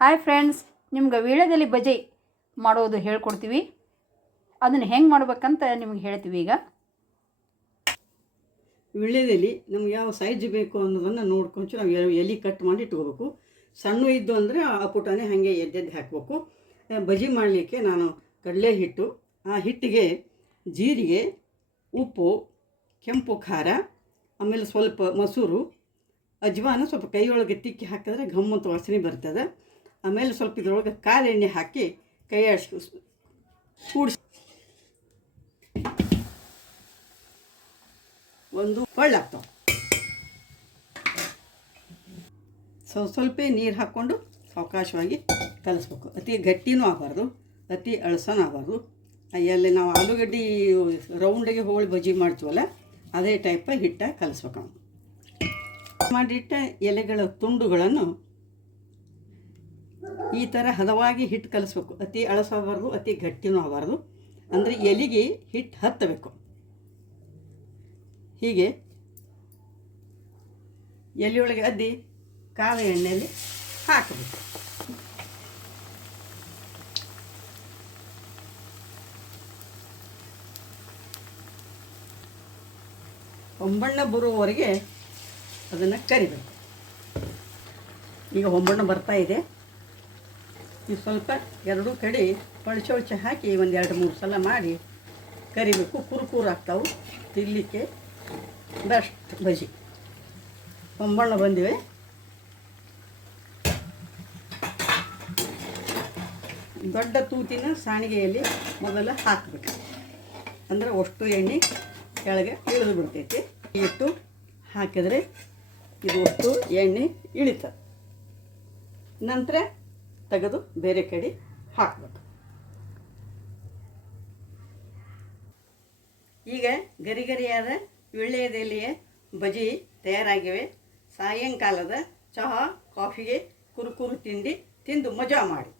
Hi friends, ನಿಮ್ಗೆ ವೀಳ್ಯದೆಲೆ ಬಜಿ ಮಾಡೋದು ಹೇಳ್ಕೊಡ್ತೀವಿ. ಅದನ್ನು ಹೆಂಗೆ ಮಾಡ್ಬೇಕಂತ ನಿಮ್ಗೆ ಹೇಳ್ತೀವಿ. ಈಗ ವೀಳ್ಯದೆಲೆ ನಮ್ಗೆ ಯಾವ ಸೈಜ್ ಬೇಕು ಅನ್ನೋದನ್ನು ನೋಡ್ಕೊಂಡು ನಾವು ಎಲೆ ಕಟ್ ಮಾಡಿ ಇಟ್ಕೋಬೇಕು. ಸಣ್ಣ ಇದ್ದು ಅಂದರೆ ಆ ಪುಟಾನೆ ಹಾಗೆ ಎದ್ದೆದ್ದು ಹಾಕಬೇಕು. ಬಜಿ ಮಾಡಲಿಕ್ಕೆ ನಾನು ಕಡಲೆ ಹಿಟ್ಟು, ಆ ಹಿಟ್ಟಿಗೆ ಜೀರಿಗೆ, ಉಪ್ಪು, ಕೆಂಪು ಖಾರ, ಆಮೇಲೆ ಸ್ವಲ್ಪ ಮೊಸರು, ಅಜ್ವಾನ ಸ್ವಲ್ಪ ಕೈಯೊಳಗೆ ತಿಕ್ಕಿ ಹಾಕಿದ್ರೆ ಘಮ್ಮಂತ ವಾಸನೆ ಬರ್ತದೆ. ಆಮೇಲೆ ಸ್ವಲ್ಪ ಇದ್ರೊಳಗೆ ಕಾದ ಎಣ್ಣೆ ಹಾಕಿ ಕೈ ಆಡಿಸಿ ಕೂಡಿಸಿ ಒಂದು ಹೊಳ್ಳಾಗ್ತಾವೆ. ಸ್ವಲ್ಪ ನೀರು ಹಾಕ್ಕೊಂಡು ಸಾವಕಾಶವಾಗಿ ಕಲಿಸ್ಬೇಕು. ಅತಿ ಗಟ್ಟಿನೂ ಆಗಬಾರ್ದು, ಅತಿ ಅಳಸನೂ ಆಗಬಾರ್ದು. ಎಲ್ಲಿ ನಾವು ಆಲೂಗಡ್ಡೆ ರೌಂಡಿಗೆ ಹೋಳಿ ಬಜ್ಜಿ ಮಾಡ್ತೀವಲ್ಲ, ಅದೇ ಟೈಪ್ ಹಿಟ್ಟ ಕಲಿಸ್ಬೇಕು. ಮಾಡಿಟ್ಟ ಎಲೆಗಳ ತುಂಡುಗಳನ್ನು ಈ ಥರ ಹದವಾಗಿ ಹಿಟ್ಟು ಕಲಿಸ್ಬೇಕು. ಅತಿ ಅಳಸಾಗಬಾರ್ದು, ಅತಿ ಗಟ್ಟಿನೂ ಆಗಬಾರ್ದು. ಅಂದರೆ ಎಲೆಗೆ ಹಿಟ್ಟು ಹತ್ತಬೇಕು. ಹೀಗೆ ಎಲೆಯೊಳಗೆ ಅದ್ದಿ ಕಾದ ಎಣ್ಣೆಯಲ್ಲಿ ಹಾಕಬೇಕು. ಹೊಂಬಣ್ಣ ಬರುವವರೆಗೆ ಅದನ್ನು ಕರಿಬೇಕು. ಈಗ ಹೊಂಬಣ್ಣ ಬರ್ತಾ ಇದೆ. ಈ ಸ್ವಲ್ಪ ಎರಡೂ ಕಡೆ ಹೊಳಚೆ ಹಾಕಿ ಒಂದು 2-3 ಸಲ ಮಾಡಿ ಕರಿಬೇಕು. ಕುರುಕುರು ಆಗ್ತಾವೆ, ತಿನ್ನಲಿಕ್ಕೆ ಬೆಸ್ಟ್ ಬಜಿ. ಹೊಂಬಣ್ಣ ಬಂದಿವೆ. ದೊಡ್ಡ ತೂತಿನ ಸಾಣಿಗೆಯಲ್ಲಿ ಮೊದಲು ಹಾಕಬೇಕು. ಅಂದರೆ ಅಷ್ಟು ಎಣ್ಣೆ ಕೆಳಗೆ ಇಳಿದು ಬಿಡ್ತೈತಿ. ಇಟ್ಟು ಹಾಕಿದರೆ ಇದು ಅಷ್ಟು ಎಣ್ಣೆ ಇಳಿತದೆ. ನಂತರ ತೆಗೆದು ಬೇರೆ ಕಡೆ ಹಾಕಬೇಕು. ಈಗ ಗರಿಗರಿಯಾದ ವೀಳ್ಯದೆಲೆಯ ಬಜಿ ತಯಾರಾಗಿವೆ. ಸಾಯಂಕಾಲದ ಚಹಾ ಕಾಫಿಗೆ ಕುರುಕುರು ತಿಂಡಿ ತಿಂದು ಮಜಾ ಮಾಡಿ.